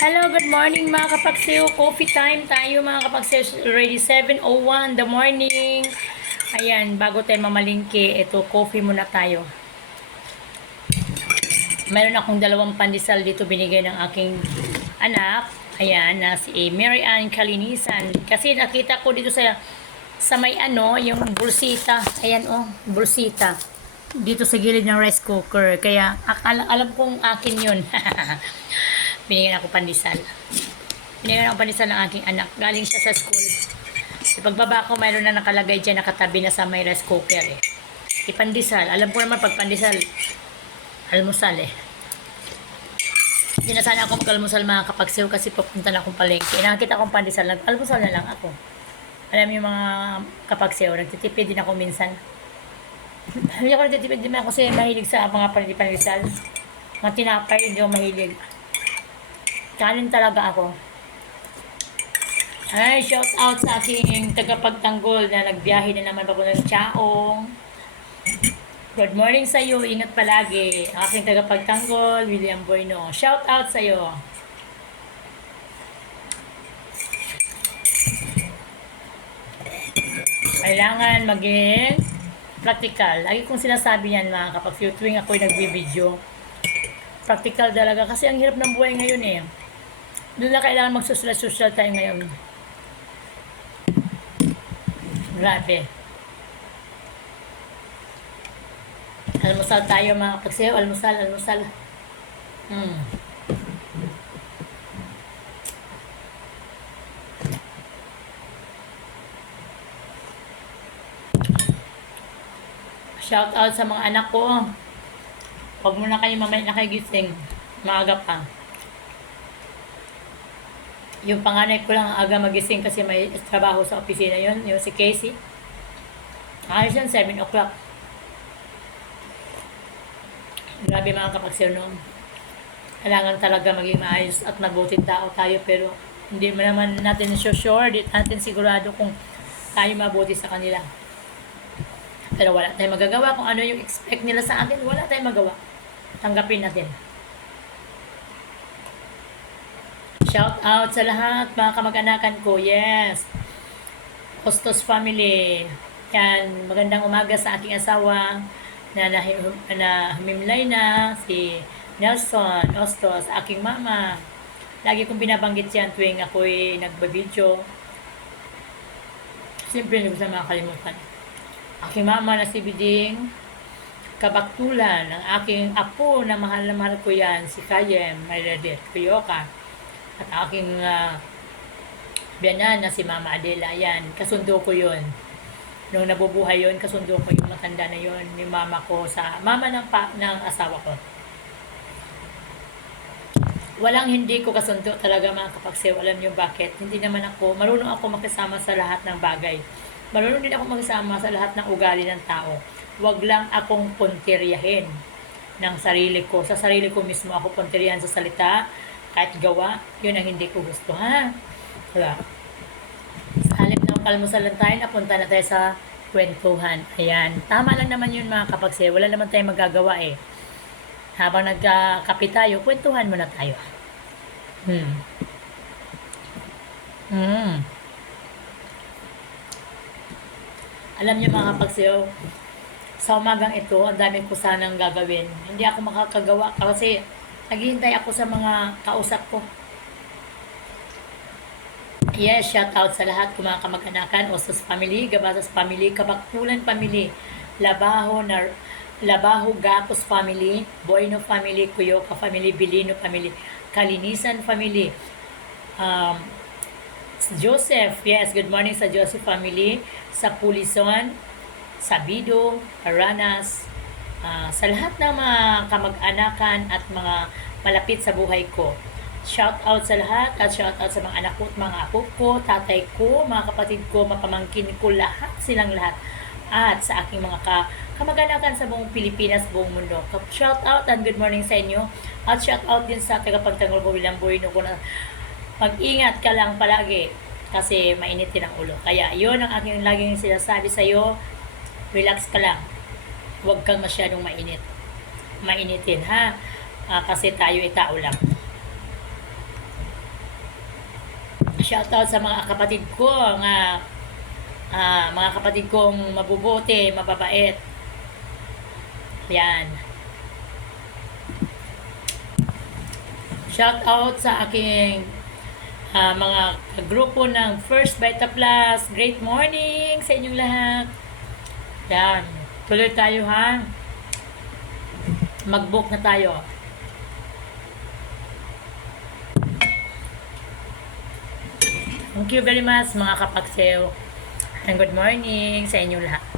Hello, good morning mga kapagsew. Coffee time tayo mga kapagsew. Already 7:01 the morning. Ayan, bago tayo mamalingke, ito coffee muna tayo. Meron akong dalawang pandesal dito binigay ng aking anak. Ayan, na si Mary Ann Kalinisan. Kasi nakita ko dito sa may yung bulsita. Ayan bulsita. Dito sa gilid ng rice cooker. Kaya alam kong akin yun. Binigyan ako pandesal. Binigyan ako pandesal ng aking anak. Galing siya sa school. Sa pagbaba ko, mayroon na nakalagay dyan, nakatabi na sa may rice cooker eh. Ipandesal. Alam ko naman pag pandesal, almusal eh. Hindi na sana ako mag-almusal mga kapagsew kasi papunta na akong palengke. Nakakita akong pandesal, nag-almusal na lang ako. Alam yung mga kapagsew, nagtitipid din ako minsan. Hindi ako nagtitipid din ako kasi mahilig sa mga pandesal. Mga tinapay, hindi ako mahilig. Kanin talaga ako. Ay, shout out sa aking tagapagtanggol na nagbiyahe na naman ako ng Chaong. Good morning sa iyo. Ingat palagi. Aking tagapagtanggol, William Bueno. Shout out sa iyo. Kailangan maging practical. Lagi kong sinasabi yan mga kapag tuwing ako'y nagbi-video. Practical talaga kasi ang hirap ng buhay ngayon eh. Doon na kailangan mag-social tayo ngayon. Grabe. Almusal tayo mga kapagsew. Almusal. Shout out sa mga anak ko. Huwag mo na kayo mamaya nakagising. Maaga pa. Yung panganay ko lang aga magising kasi may trabaho sa opisina yon, yung si Casey. Ayos yan, 7 o'clock. Grabe mga kapagsew noon. Kailangan talaga maging maayos at mabuting tao tayo pero hindi mo naman natin sure, di natin sigurado kung tayo mabuti sa kanila. Pero wala tayong magagawa kung ano yung expect nila sa atin, wala tayong magawa. Tanggapin natin. Shout out sa lahat mga kamag-anakan ko. Yes. Hostos family. Yan, magandang umaga sa aking asawa na humimlay na si Nelson Hostos, aking mama. Lagi kong binabanggit yan tuwing ako'y nagbabidyo. Siyempre, hindi ko sa makakalimutan. Aking mama na si Biding Kabaktulan, ang aking apo na mahal ko yan, si Kayem Mayredet Kuyoka. At aking biyanan na si Mama Adela, yan, kasundo ko yun. Nung nabubuhay yun, kasundo ko yung matanda na yun, ni mama ko sa, mama ng asawa ko. Walang hindi ko kasundo talaga mga kapagsew, alam niyo bakit? Hindi naman ako, marunong ako makisama sa lahat ng bagay. Marunong din ako makisama sa lahat ng ugali ng tao. Huwag lang akong puntiryahin ng sarili ko. Sa sarili ko mismo ako puntiryahan sa salita, kahit gawa, yun ang hindi ko gusto, ha? Wala. Sa halip ng kalmusalan tayo, napunta na tayo sa kwentuhan. Ayan. Tama lang naman yun mga kapagsew. Wala naman tayong magagawa eh. Habang nagkape tayo, kwentuhan muna tayo. Alam niyo mga kapagsew, sa umagang ito, ang dami ko sanang gagawin. Hindi ako makakagawa kasi naghihintay ako sa mga kausap ko. Yes, shout out sa lahat ko mga kamag-anakan, Osos family, Gabasas family, Kabaktulan family, Labaho Gapos family, Boyno family, Kuyoka family, Bilino family, Kalinisan family, Joseph, yes, good morning sa Joseph family, sa Pulison, Sabido, Aranas, sa lahat ng mga kamag-anakan at mga malapit sa buhay ko. Shout out sa lahat at shout out sa mga anak ko at mga apo ko, tatay ko, mga kapatid ko, mga pamangkin ko, silang lahat. At sa aking mga kamag-anakan sa buong Pilipinas, buong mundo. Shout out and good morning sa inyo. At shout out din sa tagapagtanggol ko, William Bueno, ko na mag-ingat ka lang palagi kasi mainitin ang ulo. Kaya yun ang aking laging sinasabi sa iyo, relax ka lang. Huwag kang masyadong mainitin ha. Kasi tayo ay tao lang. shoutout sa mga kapatid ko, mga kapatid kong mabubuti, mababait. Yan. Shoutout sa aking mga grupo ng First Vita Plus. Great morning sa inyong lahat. Yan. Tuloy tayo ha. Mag-book na tayo. Thank you very much mga kapaksew. And good morning sa inyong lahat.